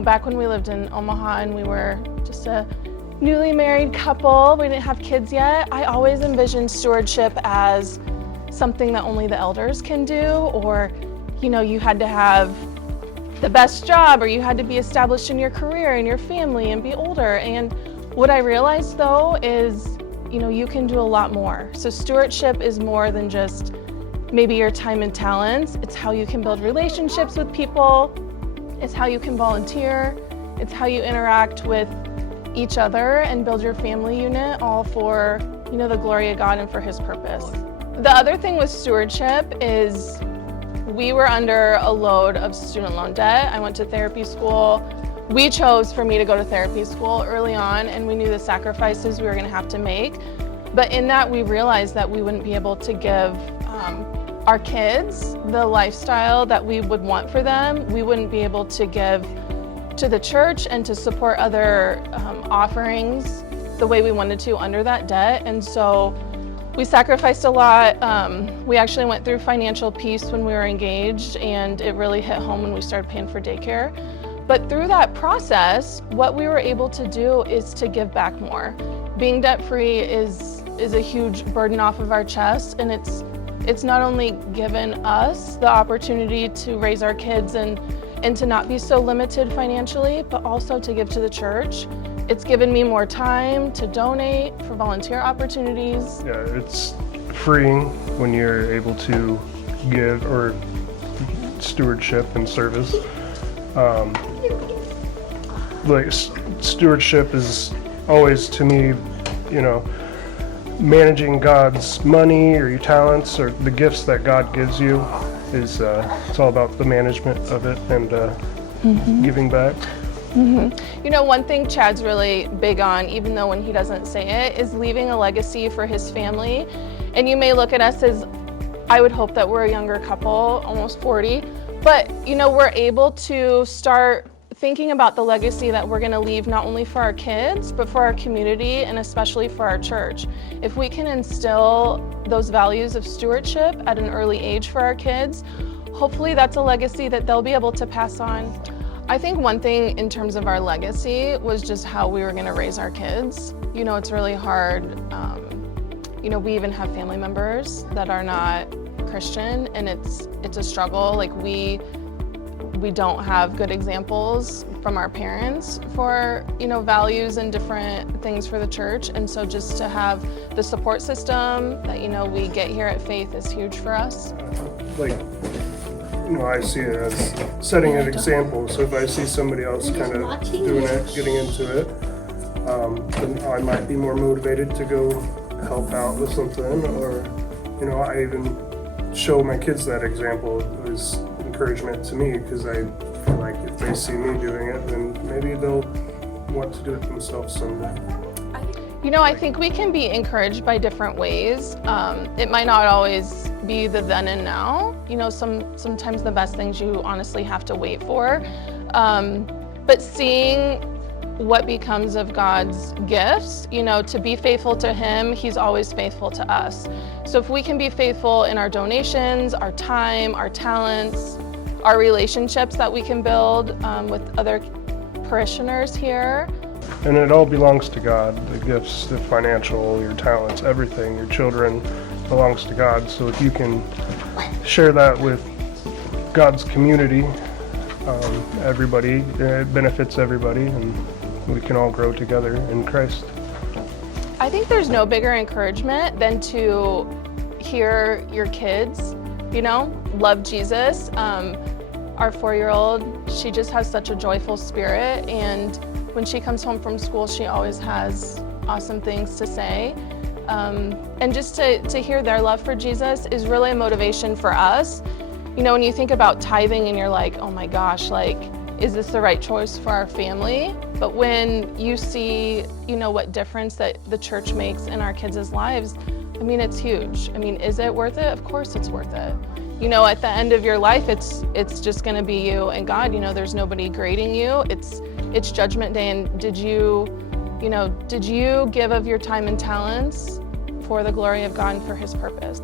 back when we lived in Omaha and we were just a newly married couple, we didn't have kids yet, I always envisioned stewardship as something that only the elders can do, or, you had to have the best job, or you had to be established in your career and your family and be older. And what I realized though is, you can do a lot more. So stewardship is more than just maybe your time and talents. It's how you can build relationships with people. It's how you can volunteer. It's how you interact with each other and build your family unit, all for, the glory of God and for His purpose. The other thing with stewardship is we were under a load of student loan debt. I went to therapy school. We chose for me to go to therapy school early on, and we knew the sacrifices we were going to have to make. But in that, we realized that we wouldn't be able to give our kids the lifestyle that we would want for them. We wouldn't be able to give to the church and to support other offerings the way we wanted to under that debt. And so we sacrificed a lot. We actually went through financial peace when we were engaged, and it really hit home when we started paying for daycare. But through that process, what we were able to do is to give back more. Being debt-free is a huge burden off of our chest, and it's not only given us the opportunity to raise our kids and to not be so limited financially, but also to give to the church. It's given me more time to donate for volunteer opportunities. Yeah, it's freeing when you're able to give, or stewardship and service. Stewardship is always, to me, managing God's money or your talents or the gifts that God gives you is it's all about the management of it and giving back. One thing Chad's really big on, even though when he doesn't say it, is leaving a legacy for his family. And you may look at us as, I would hope that we're a younger couple, almost 40, but we're able to start thinking about the legacy that we're going to leave not only for our kids, but for our community and especially for our church. If we can instill those values of stewardship at an early age for our kids, hopefully that's a legacy that they'll be able to pass on. I think one thing in terms of our legacy was just how we were going to raise our kids. It's really hard. We even have family members that are not Christian, and it's a struggle. Like we don't have good examples from our parents for, values and different things for the church. And so just to have the support system that, we get here at Faith is huge for us. I see it as setting an example. So if I see somebody else kind of doing it, getting into it, then I might be more motivated to go help out with something, or, I even show my kids that example as encouragement to me, because I feel like if they see me doing it, then maybe they'll want to do it themselves someday. I think we can be encouraged by different ways. It might not always be the then and now. Sometimes the best things you honestly have to wait for. But seeing what becomes of God's gifts, to be faithful to Him, He's always faithful to us. So if we can be faithful in our donations, our time, our talents, our relationships that we can build with other parishioners here. And it all belongs to God. The gifts, the financial, your talents, everything, your children belongs to God. So if you can share that with God's community, everybody, it benefits everybody, and we can all grow together in Christ. I think there's no bigger encouragement than to hear your kids, love Jesus. Our 4-year-old, she just has such a joyful spirit, and when she comes home from school, she always has awesome things to say. And just to hear their love for Jesus is really a motivation for us. When you think about tithing and you're like, oh my gosh, is this the right choice for our family? But when you see, what difference that the church makes in our kids' lives, it's huge. Is it worth it? Of course it's worth it. At the end of your life, it's just gonna be you and God. There's nobody grading you. It's judgment day, and did you give of your time and talents for the glory of God and for His purpose?